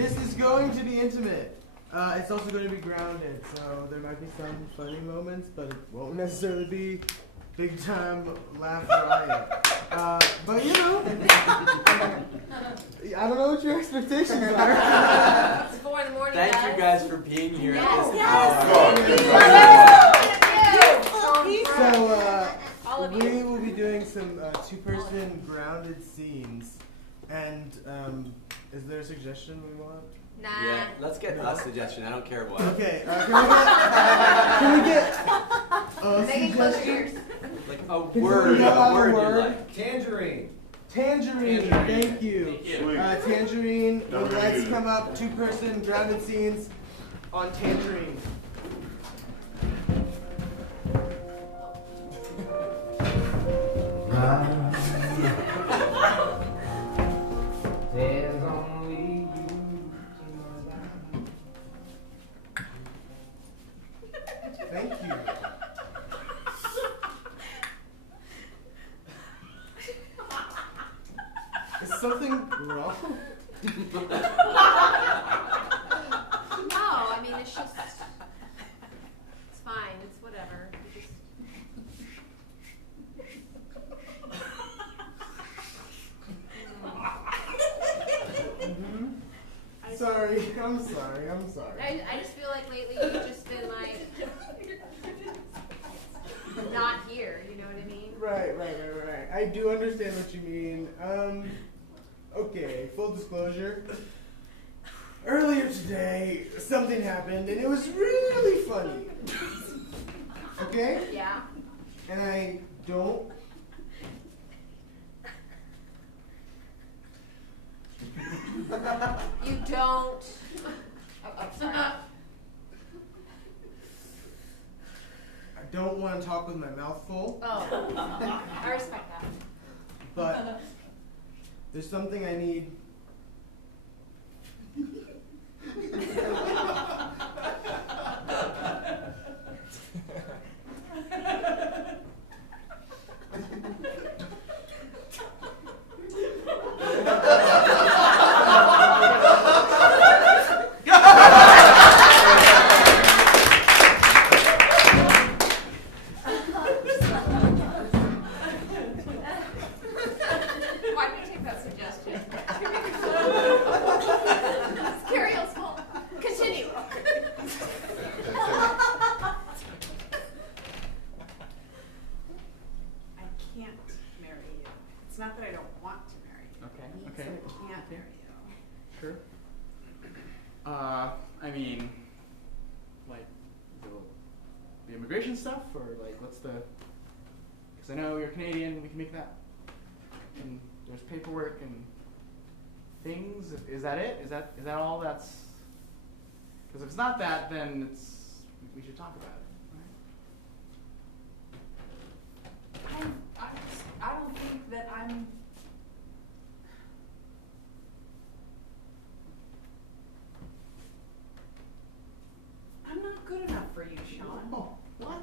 This is going to be intimate. It's also going to be grounded, so there might be some funny moments, but it won't necessarily be big time laugh riot. But you know, I don't know what your expectations are. It's 4 in the morning. Thank you guys for being here at this hour. So we will be doing some two-person grounded scenes, and is there a suggestion we want? Nah. Yeah, let's get a suggestion. I don't care what. Okay, can we get Megan, close your ears. Like a word you like. Tangerine. Tangerine. Thank you. Tangerine. Let's come up. Two-person grounded scenes on Tangerine. There's only you Thank you. Is something wrong? No, I mean, it's just, it's fine, it's whatever. You just... Sorry, I'm sorry. I just feel like lately you've just been like, not here, you know what I mean? Right. I do understand what you mean. Okay, full disclosure. Earlier today, something happened, and it was really funny. Okay? Yeah. And I don't... You don't... Oh, sorry. I don't want to talk with my mouth full, Oh, I respect that. but there's something I need. Why did you take that suggestion? It's Carrie's fault. Continue. I can't marry you. It's not that I don't want to marry you. Okay. It's that I can't marry you. Sure. I mean, like the immigration stuff, or like what's the? Because I know you're Canadian, we can make that. And there's paperwork and things. Is that it? Is that all? That's. Because if it's not that, then we should talk about it, right? I don't think that I'm. I'm not good enough for you, Sean. Oh, what?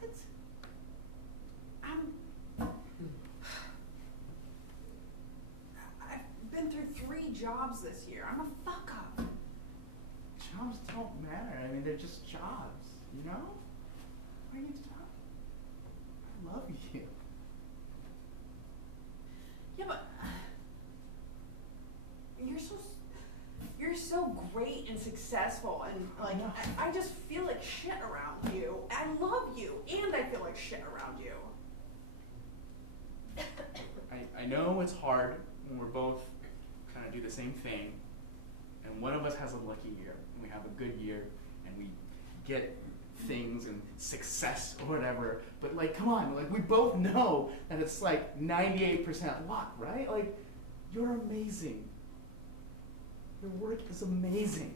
What? I've been through 3 jobs this year. I'm a fuck up. Jobs don't matter. I mean, they're just jobs, you know? What are you talking? I love you. Yeah, but you're so great and successful, and like I just feel like shit around you. I love you, and I feel like shit around you. I know it's hard when we're both kind of do the same thing, and one of us has a lucky year, and we have a good year, and we get things and success or whatever, but like, come on, like we both know that it's like 98% luck, right? Like, you're amazing. Your work is amazing.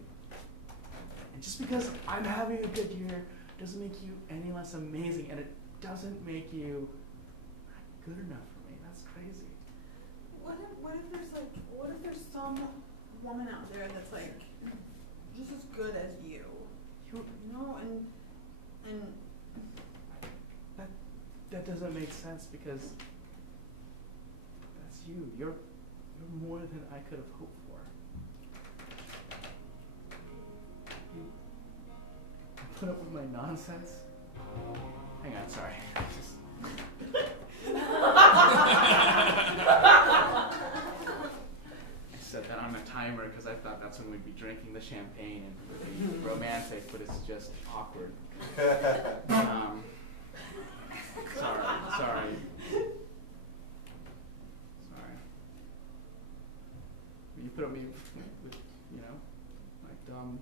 And just because I'm having a good year doesn't make you any less amazing, and it doesn't make you not good enough for me. That's crazy. What if there's some woman out there that's like just as good as you? You know, and that doesn't make sense because that's you. You're You're more than I could have hoped for. You put up with my nonsense? Hang on, sorry. I set that on a timer because I thought that's when we'd be drinking the champagne and be romantic, but it's just awkward. Sorry. You put up with me with, like dumb.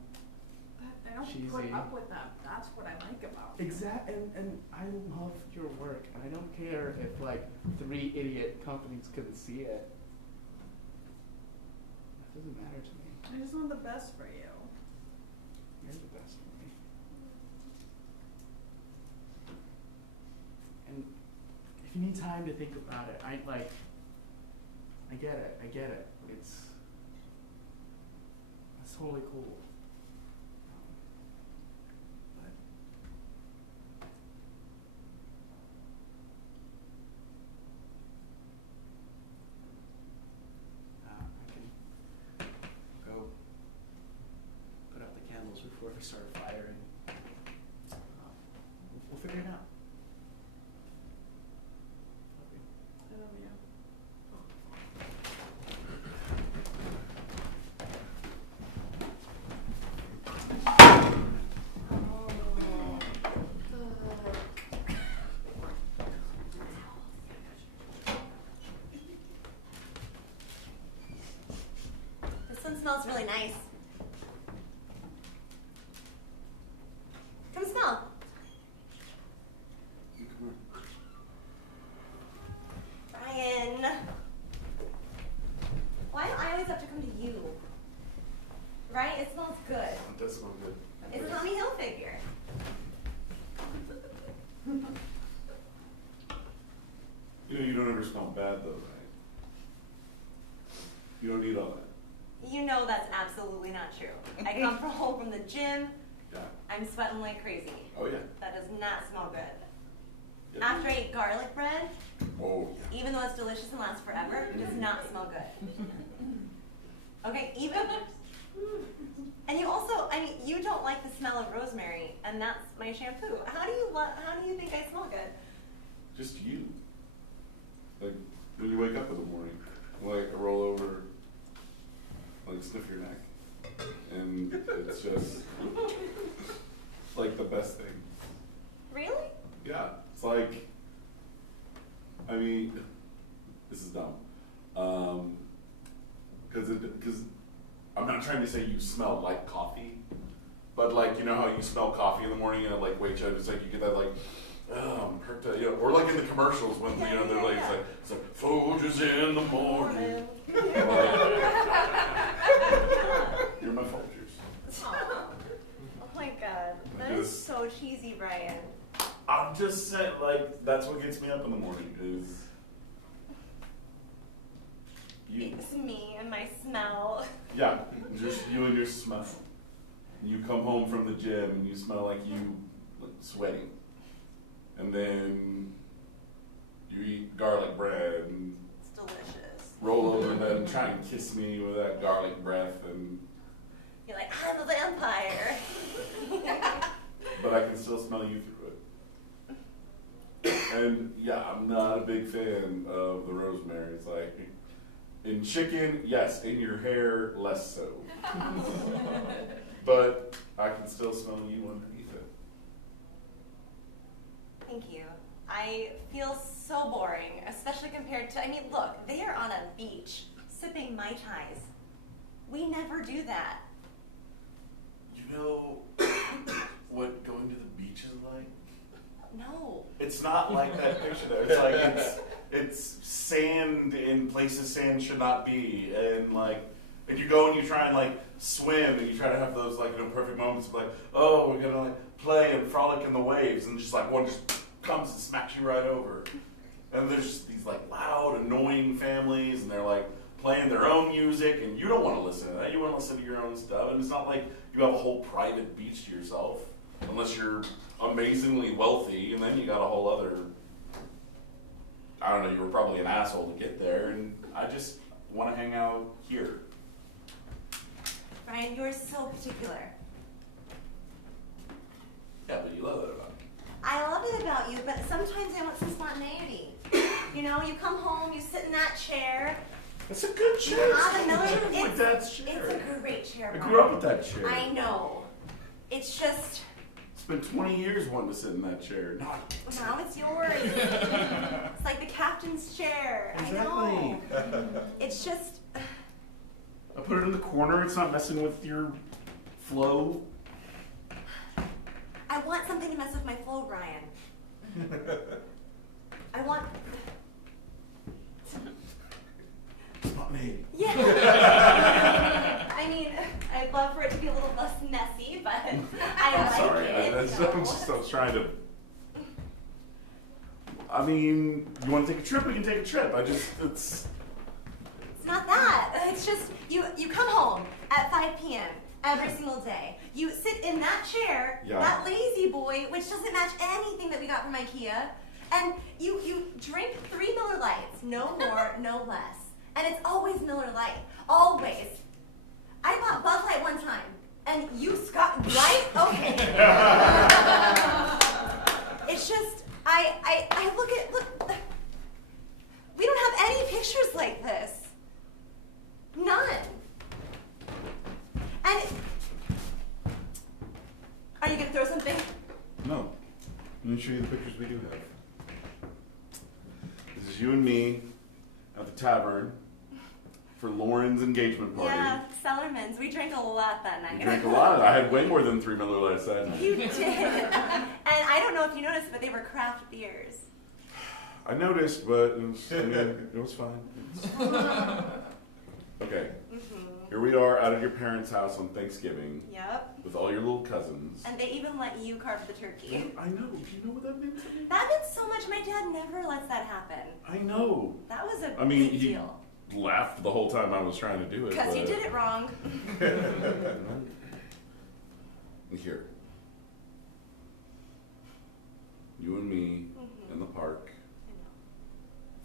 I don't cheesy. put up with them. That's what I like about you. Exactly, and I love your work, and I don't care if like 3 idiot companies couldn't see it. That doesn't matter to me. I just want the best for you. You're the best for me. And if you need time to think about it, I get it. It's totally cool. I can go put up the candles before we start a fire, and we'll figure it out. I love you. This one smells really nice. Come smell. Brian. Why do I always have to come to you? Right? It smells good. It does smell good. It's a Tommy Hilfiger. You don't ever smell bad though, right? You don't need all that. You know that's absolutely not true. I come from home from the gym. Yeah. I'm sweating like crazy. Oh yeah. That does not smell good. Yeah. After I ate garlic bread, Oh yeah. even though it's delicious and lasts forever, it does not smell good. Okay, even. And you also, you don't like the smell of rosemary, and that's my shampoo. How do you think I smell good? Just you. Like when you wake up in the morning, like roll over, like sniff your neck, and it's just like the best thing. Really? Yeah, it's like, I mean, this is dumb, because I'm not trying to say you smell like coffee, but like, you know how you smell coffee in the morning and it like wakes you up, it's like you get that like, or like in the commercials when, you know, they're like, it's like, Folgers in the morning. You're my Folgers. Oh my god, that is so cheesy, Brian. I'm just saying, like, that's what gets me up in the morning, is you. It's me and my smell. Yeah, just you and your smell. You come home from the gym and you smell like you sweating. And then you eat garlic bread and It's delicious. roll over in bed and try and kiss me with that garlic breath, and You're like, I'm a vampire. but I can still smell you through it. And yeah, I'm not a big fan of the rosemary. It's like, in chicken, yes. In your hair, less so. But I can still smell you underneath it. Thank you. I feel so boring, especially compared to, look, they are on a beach sipping Mai Tais. We never do that. You know what going to the beach is like? No. It's not like that picture there. It's like it's sand in places sand should not be, and you go and you try and like swim and you try to have those like, you know, perfect moments of like, oh, we're gonna like play and frolic in the waves, and just like one just comes and smacks you right over. And there's just these like loud, annoying families, and they're like playing their own music, and you don't want to listen to that. You want to listen to your own stuff, and it's not like you have a whole private beach to yourself, unless you're amazingly wealthy, and then you got a whole other, I don't know, you were probably an asshole to get there, and want to hang out here. Ryan, you're so particular. Yeah, but you love it about me. I love it about you, but sometimes I want some spontaneity. You know, you come home, you sit in that chair. It's a good chair. It's My dad's chair. It's a great chair. I Brian. grew up with that chair. I know. It's just, It's been 20 years wanting to sit in that chair. No. now it's yours. It's like the captain's chair. I know. It's just, I put it in the corner. It's not messing with your flow. I want something to mess with my flow, Brian. I want, Not me. yeah. I mean, I'd love for it to be a little less messy, but I I'm like sorry. it. I was trying to. I mean, you want to take a trip? We can take a trip. It's not that. It's just, you come home at 5 p.m. every single day. You sit in that chair, Yeah. that lazy boy, which doesn't match anything that we got from IKEA, and you drink 3 Miller Lights, no more, no less. And it's always Miller Lite, always. I bought Bud Light one time, and you Scott, right? Okay. It's just, I look, we don't have any pictures like this. None. And are you gonna throw something? no. Let me show you the pictures we do have. This is you and me at the tavern for Lauren's engagement party. Yeah, Sellerman's. We drank a lot that night. We drank a lot. I had way more than 3 Miller Lights that night. You did. And I don't know if you noticed, but they were craft beers. I noticed, but it was fine. Okay, here we are out at your parents' house on Thanksgiving Yep. with all your little cousins. And they even let you carve the turkey. I know. Do you know what that means to me? That meant so much. My dad never lets that happen. I know. That was a I mean, big he deal. laughed the whole time I was trying to do it. Because you but- did it wrong. Here. You and me in the park.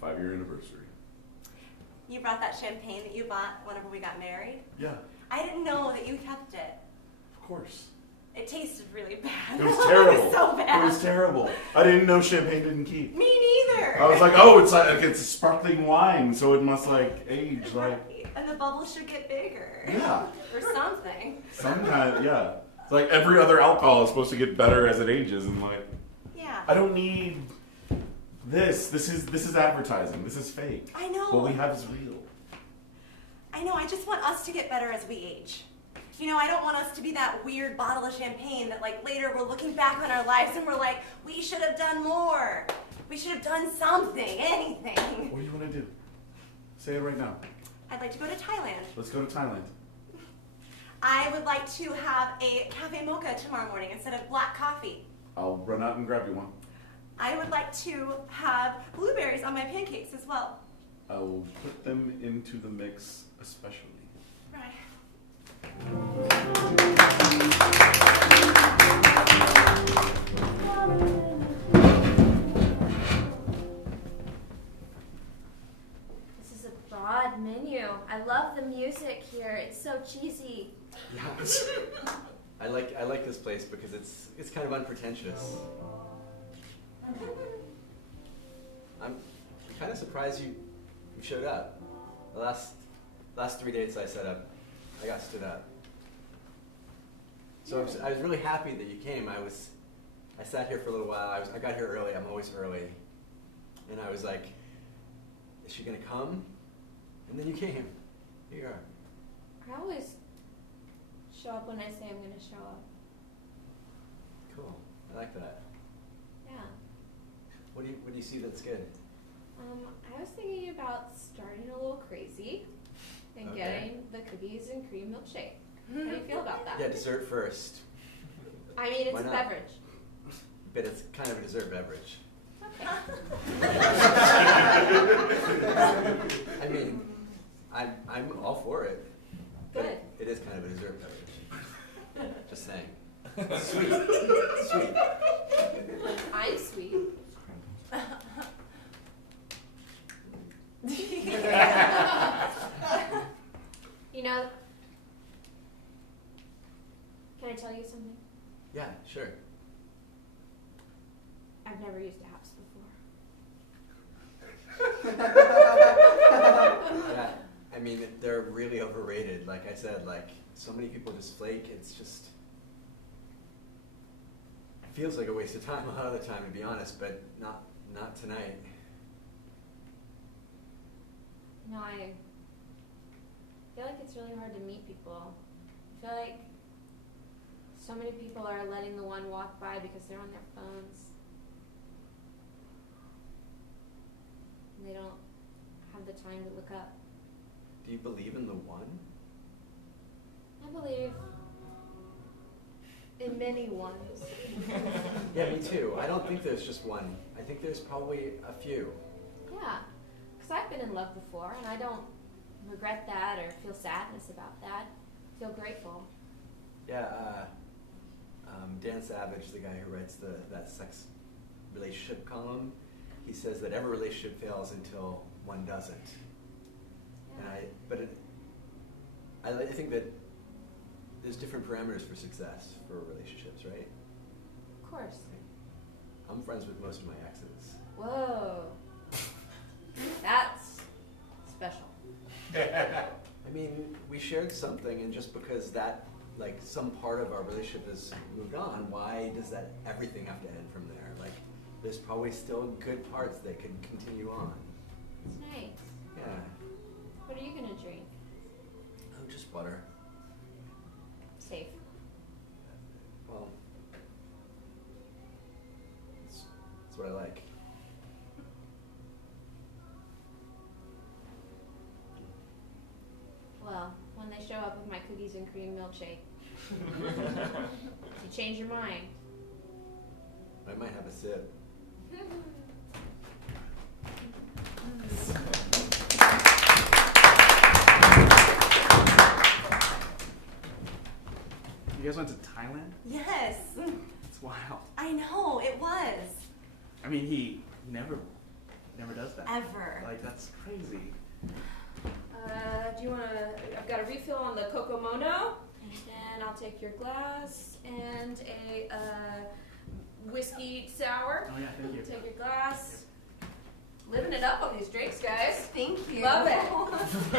5-year anniversary. You brought that champagne that you bought whenever we got married. Yeah, I didn't know that you kept it. of course. It tasted really bad. It was terrible. It was so bad. It was terrible. I didn't know champagne didn't keep. Me neither. I was like, oh, it's like it's sparkling wine, so it must like age like. And the bubbles should get bigger. Yeah. Or something. Some kind, yeah. It's like every other alcohol is supposed to get better as it ages, and like, Yeah. I don't need this. This is advertising. This is fake. I know. What we have is real. I know. I just want us to get better as we age. You know, I don't want us to be that weird bottle of champagne that like later we're looking back on our lives and we're like, we should have done more. We should have done something, anything. What do you want to do? Say it right now. I'd like to go to Thailand. Let's go to Thailand. I would like to have a cafe mocha tomorrow morning instead of black coffee. I'll run out and grab you one. I would like to have blueberries on my pancakes as well. I will put them into the mix especially. Right. This is a broad menu. I love the music here. It's so cheesy. Yeah. I like this place because it's kind of unpretentious. I'm kind of surprised you showed up. The last 3 dates I set up, I got stood up. So I was really happy that you came. I sat here for a little while. I got here early. I'm always early, and I was like, "Is she gonna come?" And then you came. Here you are. I always show up when I say I'm going to show up. Cool. I like that. Yeah. What do you see that's good? I was thinking about starting a little crazy and Okay. getting the cookies and cream milkshake. How do you feel about that? Yeah, dessert first. I mean, it's Why a not? beverage. But it's kind of a dessert beverage. Okay. I mean, I'm all for it. But Good. it is kind of a dessert beverage. Just saying. Sweet. Sweet. I'm sweet. know, can I tell you something? Yeah, sure. I've never used apps before. Yeah, I mean, they're really overrated. Like I said, like, so many people just flake. It's just, it feels like a waste of time a lot of the time, to be honest, but not tonight. No, I feel like it's really hard to meet people. I feel like so many people are letting the one walk by because they're on their phones. And they don't have the time to look up. Do you believe in the one? I believe in many ones. Yeah, me too. I don't think there's just one. I think there's probably a few. Yeah, because I've been in love before, and I don't regret that or feel sadness about that. I feel grateful. Yeah, Dan Savage, the guy who writes that sex relationship column, he says that every relationship fails until one doesn't. Yeah. And I think that there's different parameters for success for relationships, right? Of course. I'm friends with most of my exes. Whoa. That's special. I mean, we shared something, and just because that, like, some part of our relationship has moved on, why does that everything have to end from there? Like, there's probably still good parts that could continue on. It's nice. Yeah. What are you gonna drink? Oh, just water. Safe. Well, it's what I like. Well, when they show up with my cookies and cream milkshake, you change your mind. I might have a sip. You guys went to Thailand? Yes. It's wild. I know, it was. I mean, he never does that. Ever. Like, that's crazy. Do you wanna, I've got a refill on the Coco Mono, and I'll take your glass, and a whiskey sour. Oh yeah, thank you. Take your glass. Living it up on these drinks, guys. Thank you. Love it. I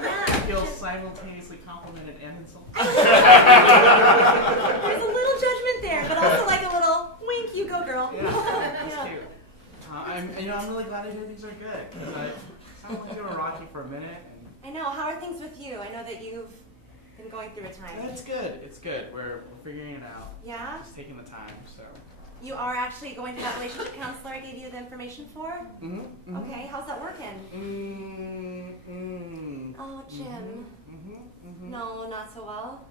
Yeah. feel simultaneously complimented and insulted. There's a little judgment there, but also like a little wink, you go girl. Yeah, that's Yeah. cute. I'm really glad to hear these are good, because I sounded like they were rocky for a minute. I know, how are things with you? I know that you've been going through a time. And it's good. It's good. We're figuring it out. Yeah? Just taking the time. So. You are actually going to that relationship counselor I gave you the information for? Mm-hmm. Okay, how's that working? Oh, Jim. Mm-hmm. No, not so well.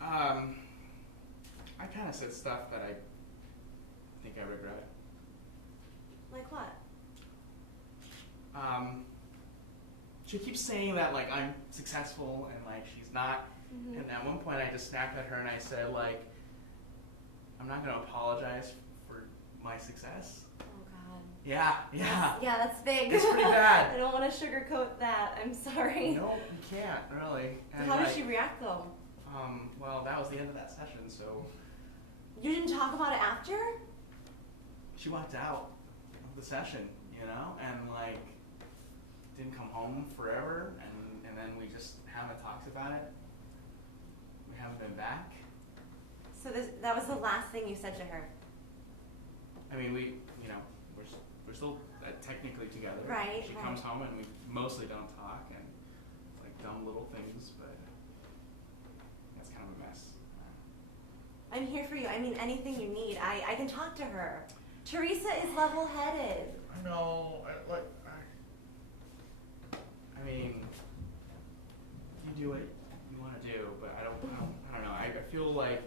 I kind of said stuff that I think I regret. Like what? She keeps saying that, like, I'm successful and, like, she's not. Mm-hmm. And at one point I just snapped at her and I said, like, I'm not going to apologize for my success. Oh, God. Yeah. Yeah, that's big. It's pretty bad. I don't want to sugarcoat that. I'm sorry. No, you can't, really. And How did like, she react, though? Well, that was the end of that session, so You didn't talk about it after? she walked out of the session, you know, and, like, didn't come home forever, and then we just haven't talked about it. We haven't been back. So that was the last thing you said to her? I mean, we're still technically together. Right, She right. comes home and we mostly don't talk, and it's like dumb little things, but that's kind of a mess. I'm here for you. I mean, anything you need. I can talk to her. Teresa is level-headed. I know. I mean, you do what you want to do, but I don't know. I feel like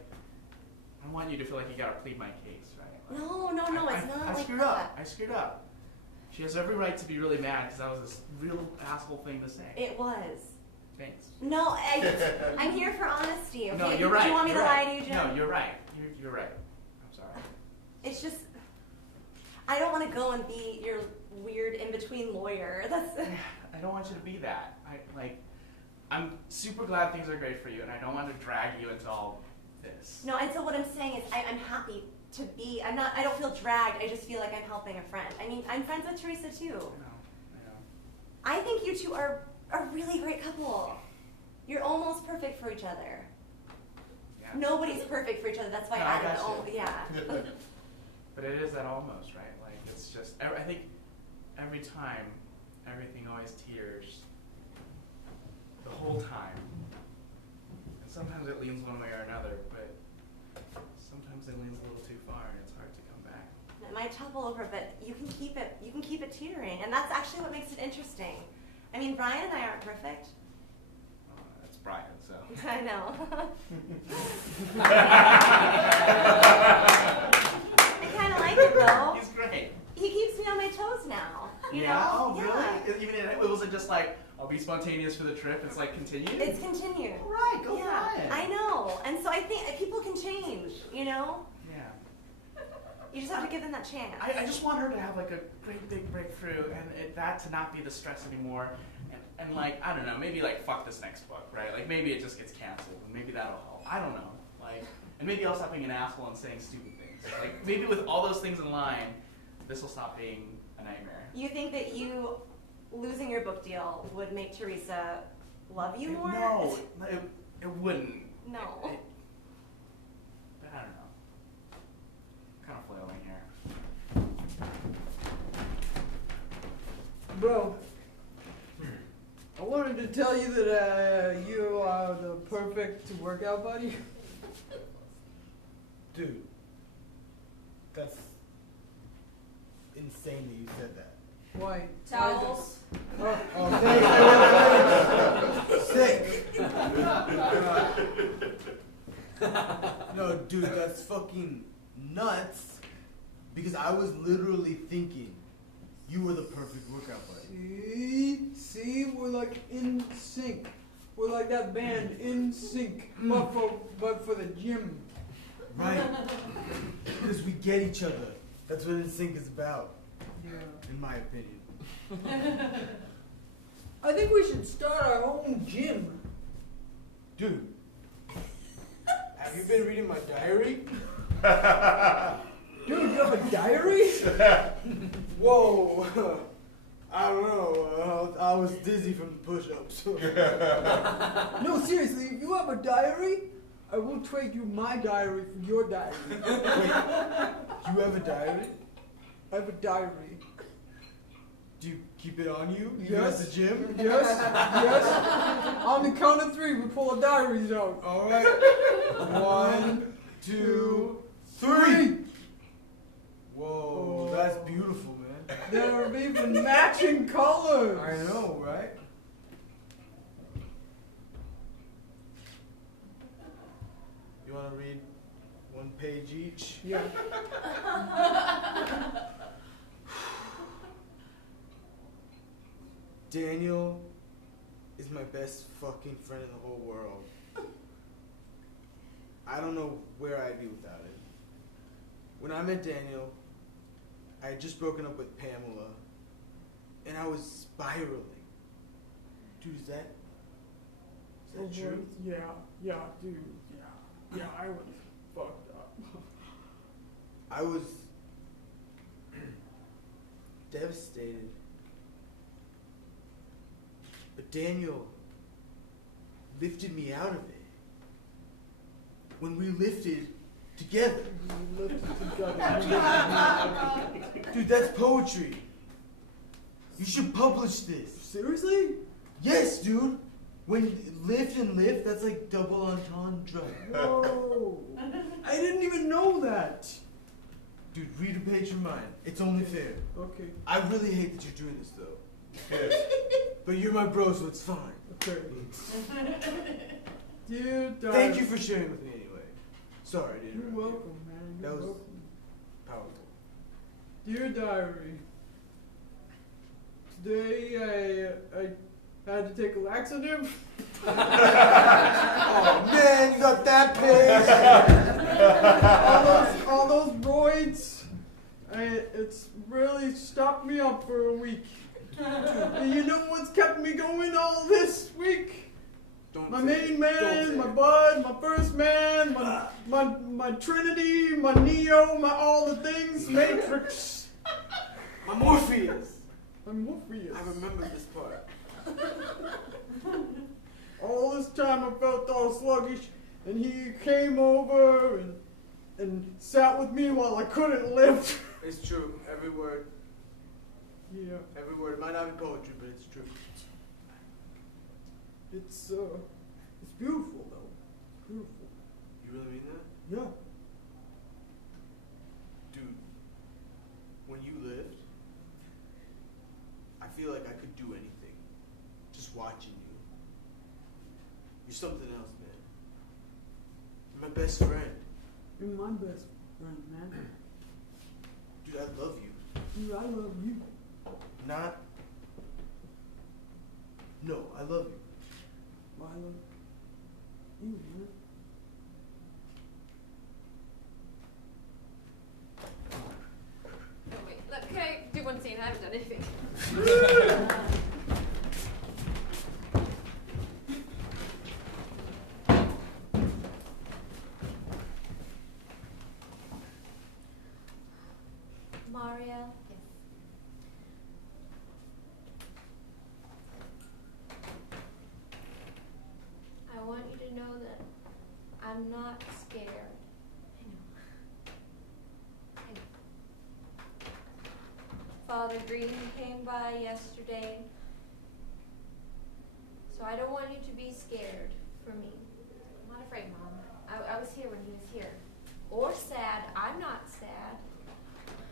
I want you to feel like you gotta plead my case, right? Like, No, it's not I like screwed that. up. I screwed up. She has every right to be really mad because that was this real asshole thing to say. It was. Thanks. No, I'm here for honesty, okay? No, you're right. Do you want me you're to right. lie to you, Jim? No, you're right. You're right. I'm sorry. It's just, I don't want to go and be your weird in-between lawyer. That's. I don't want you to be that. I'm super glad things are great for you, and I don't want to drag you into all this. No, and so what I'm saying is I'm happy to be. I don't feel dragged. I just feel like I'm helping a friend. I mean, I'm friends with Teresa too. I know. I think you two are a really great couple. You're almost perfect for each other. Yeah. Nobody's perfect for each other. That's why No, I I added got the you. yeah. But it is that almost, right? Like, it's just, I think every time, everything always teeters the whole time. And sometimes it leans one way or another, but sometimes it leans a little too far and it's hard to come back. It might topple over, but you can keep it teetering, and that's actually what makes it interesting. I mean, Brian and I aren't perfect. That's Brian, so. I know. I kind of like it though. He's great. He keeps me on my toes now. You Yeah? know? Oh, really? Even it wasn't just like, I'll be spontaneous for the trip. It's like continued? It's continued. All right, go Yeah, for it. I know. And so I think people can change, you know? Yeah. You just have to give them that chance. I just want her to have like a great big breakthrough and that to not be the stress anymore. And like, I don't know, maybe like fuck this next book, right? Like maybe it just gets canceled and maybe that'll help. I don't know. Like, and maybe I'll stop being an asshole and saying stupid things. Like maybe with all those things in line, this will stop being a nightmare. You think that you losing your book deal would make Teresa love you more? No, it wouldn't. No. But I don't know. I'm kind of flailing here. Bro, I wanted to tell you that you are the perfect workout buddy. Dude, that's insane that you said that. Why? Towels. Sick. No, dude, that's fucking nuts. Because I was literally thinking you were the perfect workout buddy. See, we're like in sync. We're like that band in sync, but for the gym. Right. Because we get each other. That's what in sync is about, Yeah. in my opinion. I think we should start our own gym. Dude, have you been reading my diary? Dude, you have a diary? Whoa. I don't know. I was dizzy from the push-ups. No, seriously, if you have a diary, I will trade you my diary for your diary. Wait, you have a diary? I have a diary. Do you keep it on you? Even Yes. at the gym? Yes, yes. On the count of 3, we pull our diaries out. All right. 1, 2, 3. Whoa, that's beautiful, man. They're even matching colors. I know, right? You want to read 1 page each? Yeah. Daniel is my best fucking friend in the whole world. I don't know where I'd be without him. When I met Daniel, I had just broken up with Pamela, and I was spiraling. Dude, is that true? Yeah, dude. Yeah, I was fucked up. I was devastated. But Daniel lifted me out of it. When we lifted together. We lifted together. Dude, that's poetry. You should publish this. Seriously? Yes, dude. When lift and lift, that's like double entendre. Whoa. I didn't even know that. Dude, read a page of mine. It's only fair. Okay. I really hate that you're doing this, though. But you're my bro, so it's fine. Okay. Dear diary. Thank you for sharing with me anyway. Sorry, dude. You're welcome, man. You're That was welcome. powerful. Dear diary. Today I had to take a laxative. Oh man, you got that page. all those roids. It's really stopped me up for a week. And you know what's kept me going all this week? My main man, my bud, my first man, my Trinity, my Neo, my all the things, Matrix. My Morpheus. My Morpheus. I remember this part. All this time I felt all sluggish, and he came over and sat with me while I couldn't lift. It's true. Every word. Yeah. Every word. It might not be poetry, but it's true. It's beautiful though. Beautiful. You really mean that? Yeah. Dude, when you lived, I feel like I could do anything. Just watching you. You're something else, man. You're my best friend. You're my best friend, man. Dude, I love you. Dude, I love you. Not. No, I love you. I love you, man. Oh, wait. Look, can I do one scene? I haven't done anything. Maria. Yes. I want you to know that I'm not scared. I know. Father Green came by yesterday, so I don't want you to be scared for me. I'm not afraid, Mom. I was here when he was here. Or sad. I'm not sad.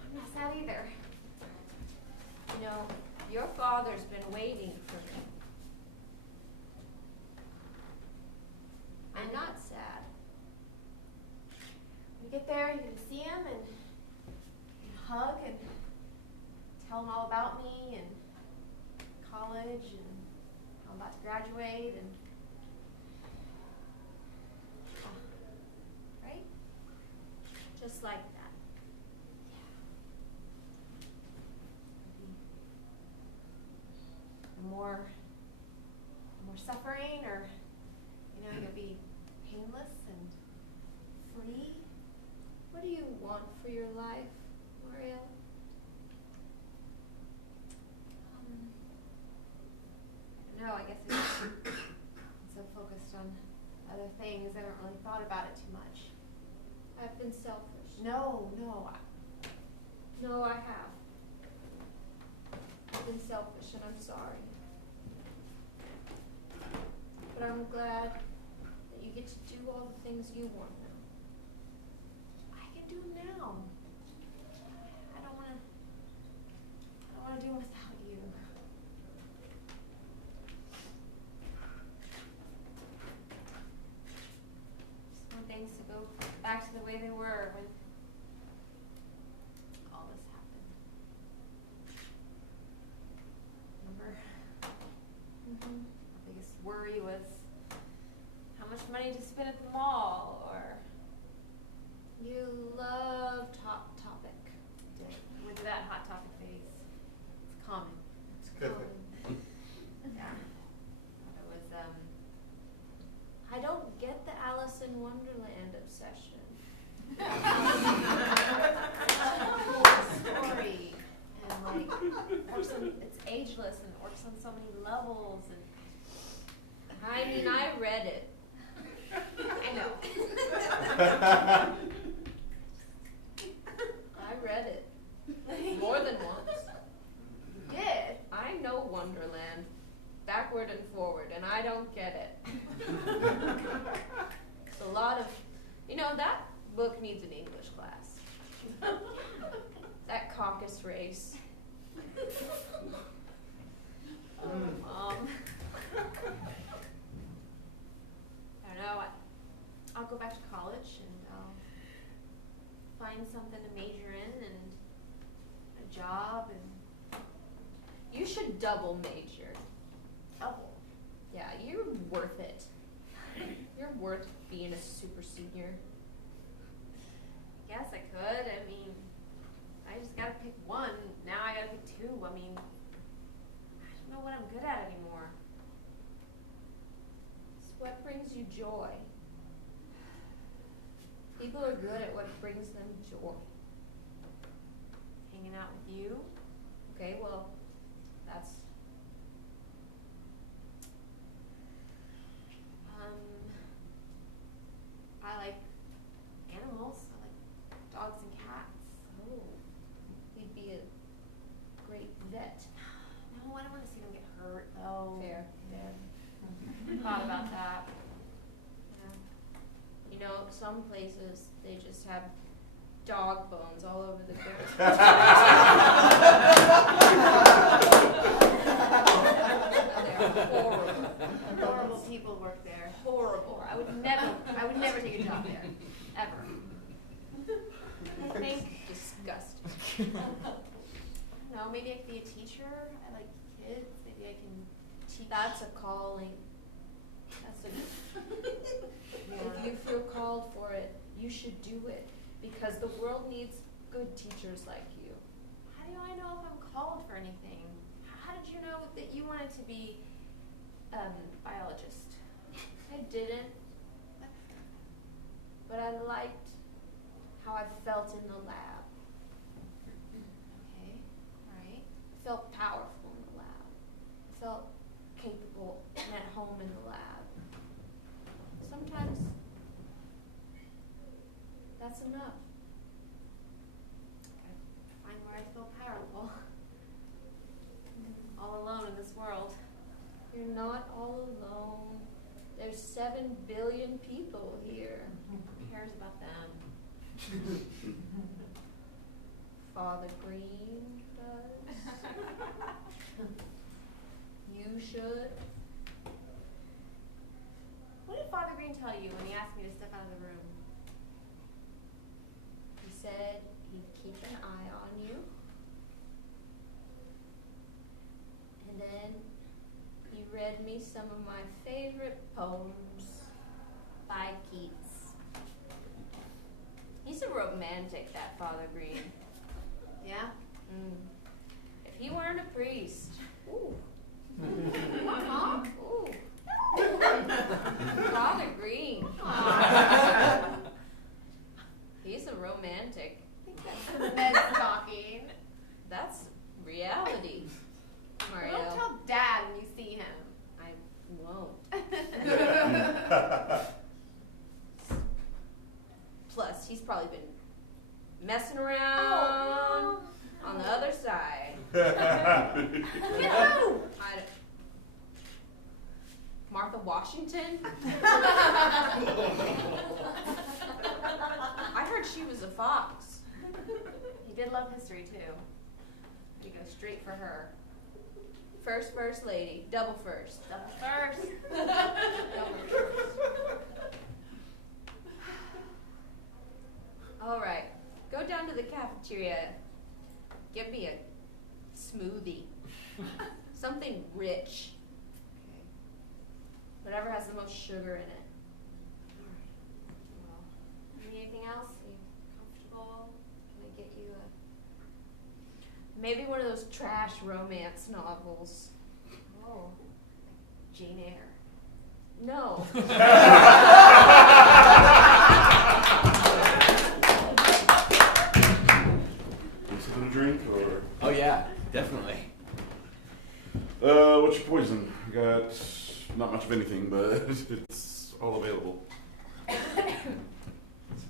I'm not sad either. You know, your father's been waiting for me. I'm not sad. When you get there, you're gonna see him and hug and tell him all about me and college and how I'm about to graduate and right? Just like that. Yeah. More suffering, or you'll be painless and free. What do you want for your life, Mario? I don't know, I guess I'm so focused on other things, I haven't really thought about it too much. I've been selfish. No, I have. I've been selfish and I'm sorry. But I'm glad that you get to do all the things you want now. I can do them now. I don't want to do them without you. Just want things to go back to the way they were when all this happened. Remember? Mm-hmm. My biggest worry was how much money to spend at the mall, or you loved Hot Topic. I went to that Hot Topic phase. It's common. It's good. Yeah. It was, I don't get the Alice in Wonderland obsession. Story. And it's ageless and it works on so many levels, and I mean, I read it. I know. I read it more than once. Yeah, I know Wonderland backward and forward, and I don't get it. It's a lot of, that book needs an English class. That caucus race. I don't know. I'll go back to college and I'll find something to major in and a job, and you should double major. Double? Yeah, you're worth it. You're worth being a super senior. Guess I could. I mean, I just you joy. People are good at what brings them joy. Hanging out with you? Okay, well, that's... I like animals. I like dogs and cats. Oh, you'd be a great vet. No, I don't want to see them get hurt, though. Fair. Thought about that. Yeah. You know, some places they just have dog bones all over the ground. They're horrible. Horrible people work there. Horrible. I would never take a job there. Ever. I think disgusting. No, maybe I could be a teacher. I like kids. Maybe I can teach. That's a calling. That's a If you feel called for it, you should do it. Because the world needs good teachers like you. How do I know if I'm called for anything? How did you know that you wanted to be a biologist? I didn't. But I liked how I felt in the lab. Okay, right. I felt powerful in the lab. I felt capable and at home in the lab. Sometimes that's enough. I find where I feel powerful. All alone in this world. You're not all alone. There's 7 billion people here. Who cares about them? Father Green does. You should. What did Father Green tell you when he asked me to step out of the room? He said he'd keep an eye on you. And then he read me some of my favorite poems by Keats. He's a romantic, that Father Green. Yeah? If he weren't a priest. Ooh. Huh? Ooh. Father Green. He's a romantic. I think that's Ned's talking. That's reality, Mario. Don't tell Dad when you see him. I won't. Plus, he's probably been messing around on the other side. No! Martha Washington? I heard she was a fox. He did love history, too. You go straight for her. First lady. Double first. Double first. Double first. All right. Go down to the cafeteria. Get me a smoothie. Something rich. Okay. Whatever has the most sugar in it. All right. Well, need anything else? Are you comfortable? Can I get you a... Maybe one of those trash romance novels. Oh. Jane Eyre. No. Something to drink or? Oh yeah, definitely. What's your poison? I got not much of anything, but it's all available.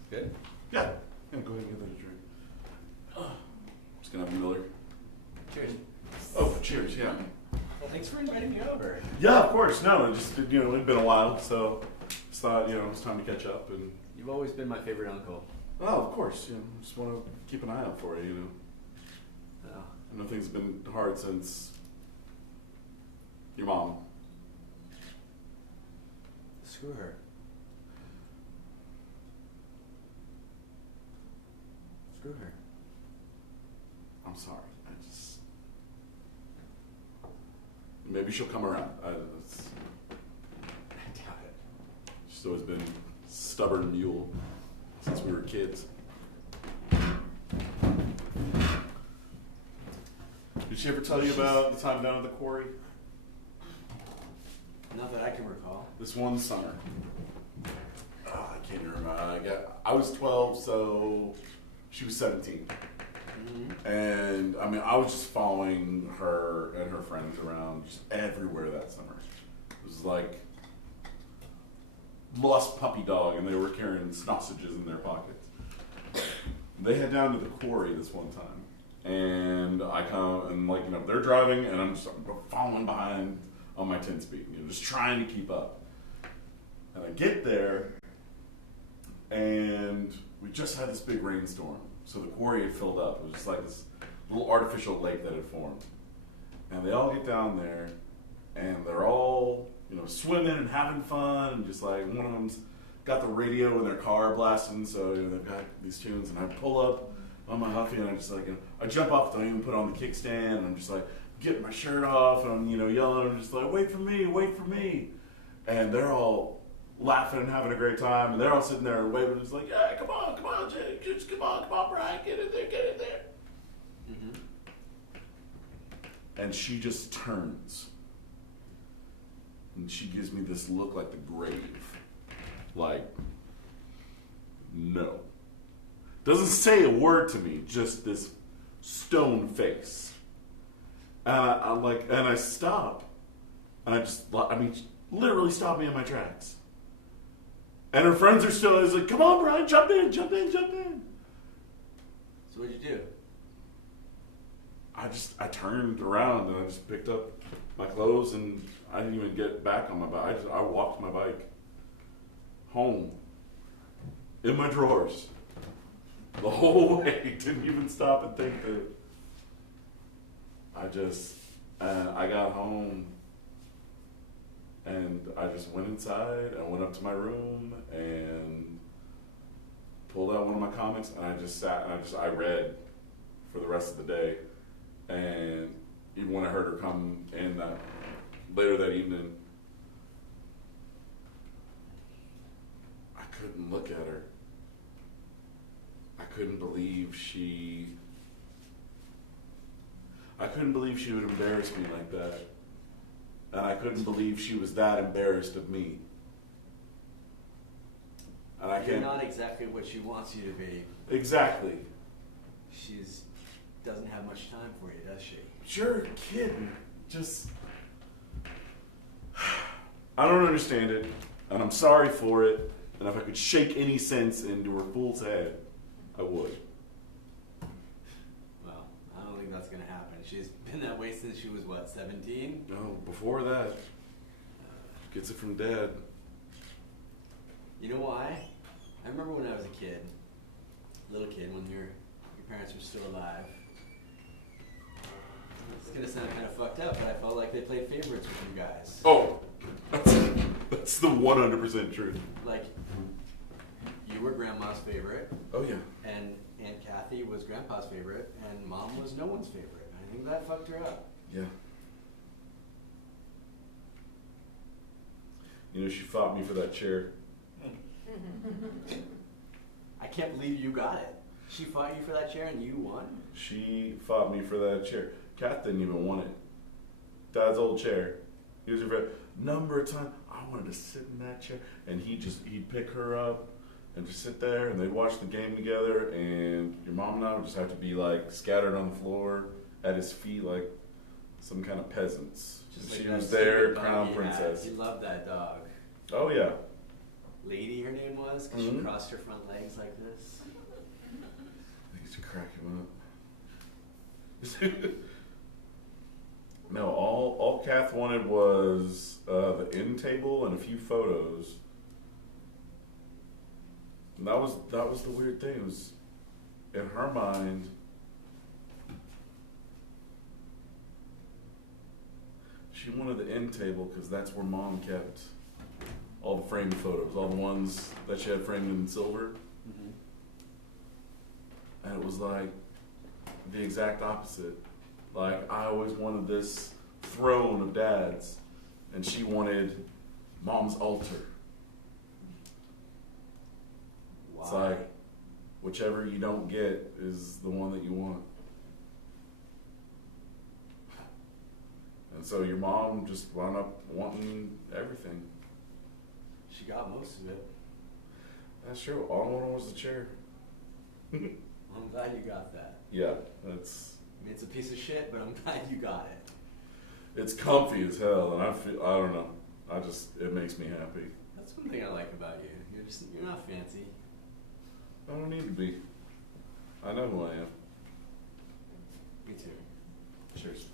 Good. Yeah. Yeah, go ahead and give that a drink. Just gonna have a Miller. Cheers. Oh, cheers, yeah. Well, thanks for inviting me over. Yeah, of course. No, it just, it'd been a while, so just thought, it's time to catch up. And You've always been my favorite uncle. oh, of course, just want to keep an eye out for you, Oh. I know things have been hard since your mom. Screw her. Screw her. I'm sorry. Maybe she'll come around. I doubt it. She's always been a stubborn mule since we were kids. Did she ever tell you about the time down at the quarry? Not that I can recall. This one summer. I can't even remember. I was 12, so she was 17. Mm-hmm. And I mean, I was just following her and her friends around just everywhere that summer. It was like lost puppy dog, and they were carrying sausages in their pockets. They head down to the quarry this one time, and I come and like they're driving, and I'm just following behind on my 10 speed, just trying to keep up. And I get there, and we just had this big rainstorm. So the quarry had filled up. It was just like this little artificial lake that had formed. And they all get down there, and they're all, swimming and having fun, and just like one of them's got the radio in their car blasting, so they've got these tunes. And I pull up on my Huffy, and I just like, I jump off, don't even put on the kickstand, and I'm just like getting my shirt off, and I'm yelling, I'm just like, wait for me, wait for me. And they're all laughing and having a great time, and they're all sitting there waving, just like, yeah, come on, Jake, just come on, Brian, get in there. Mm-hmm. And she just turns, and she gives me this look like the grave, like, no. Doesn't say a word to me, just this stone face. And I stop, and literally stop me in my tracks. And her friends are still, it's like, come on, Brian, jump in. So what'd you do? I turned around and I just picked up my clothes, and I didn't even get back on my bike. I walked my bike home in my drawers the whole way. Didn't even stop and think that. I got home, and I just went inside. I went up to my room and pulled out one of my comics, and I just sat and I read for the rest of the day. And even when I heard her come in later that evening, I couldn't look at her. I couldn't believe she would embarrass me like that. And I couldn't believe she was that embarrassed of me. And I You're can't. not exactly what she wants you to be. Exactly. She's doesn't have much time for you, does she? Sure, kid. Just. I don't understand it, and I'm sorry for it. And if I could shake any sense into her fool's head, I would. Well, I don't think that's gonna happen. She's been that way since she was, 17? No, before that. Gets it from Dad. You know why? I remember when I was a kid, little kid, when your parents were still alive. It's gonna sound kind of fucked up, but I felt like they played favorites with you guys. Oh, that's the 100% truth. Like, you were Grandma's favorite, Oh yeah. and Aunt Kathy was Grandpa's favorite, and Mom was no one's favorite. I think that fucked her up. Yeah. She fought me for that chair. I can't believe you got it. She fought you for that chair and you won? She fought me for that chair. Kat didn't even want it. Dad's old chair. He was her favorite. Number of times I wanted to sit in that chair, and he'd pick her up and just sit there, and they'd watch the game together, and your mom and I would just have to be like scattered on the floor at his feet like some kind of peasants. Just She like that was there, stupid crown dog you had. princess. You loved that dog. Oh yeah. Lady, her name was, because Mhm. she crossed her front legs like this. I used to crack him up. No, all Kath wanted was the end table and a few photos. And that was the weird thing. It was in her mind. She wanted the end table because that's where Mom kept all the framed photos, all the ones that she had framed in silver. Mm-hmm. And it was like the exact opposite. Like, I always wanted this throne of Dad's, and she wanted Mom's altar. Why? It's like, whichever you don't get is the one that you want. And so your mom just wound up wanting everything. She got most of it. That's true. All I wanted was the chair. I'm glad you got that. Yeah, that's. I mean, it's a piece of shit, but I'm glad you got it. It's comfy as hell, and I don't know. It makes me happy. That's one thing I like about you. You're not fancy. I don't need to be. I know who I am. Me too. Cheers.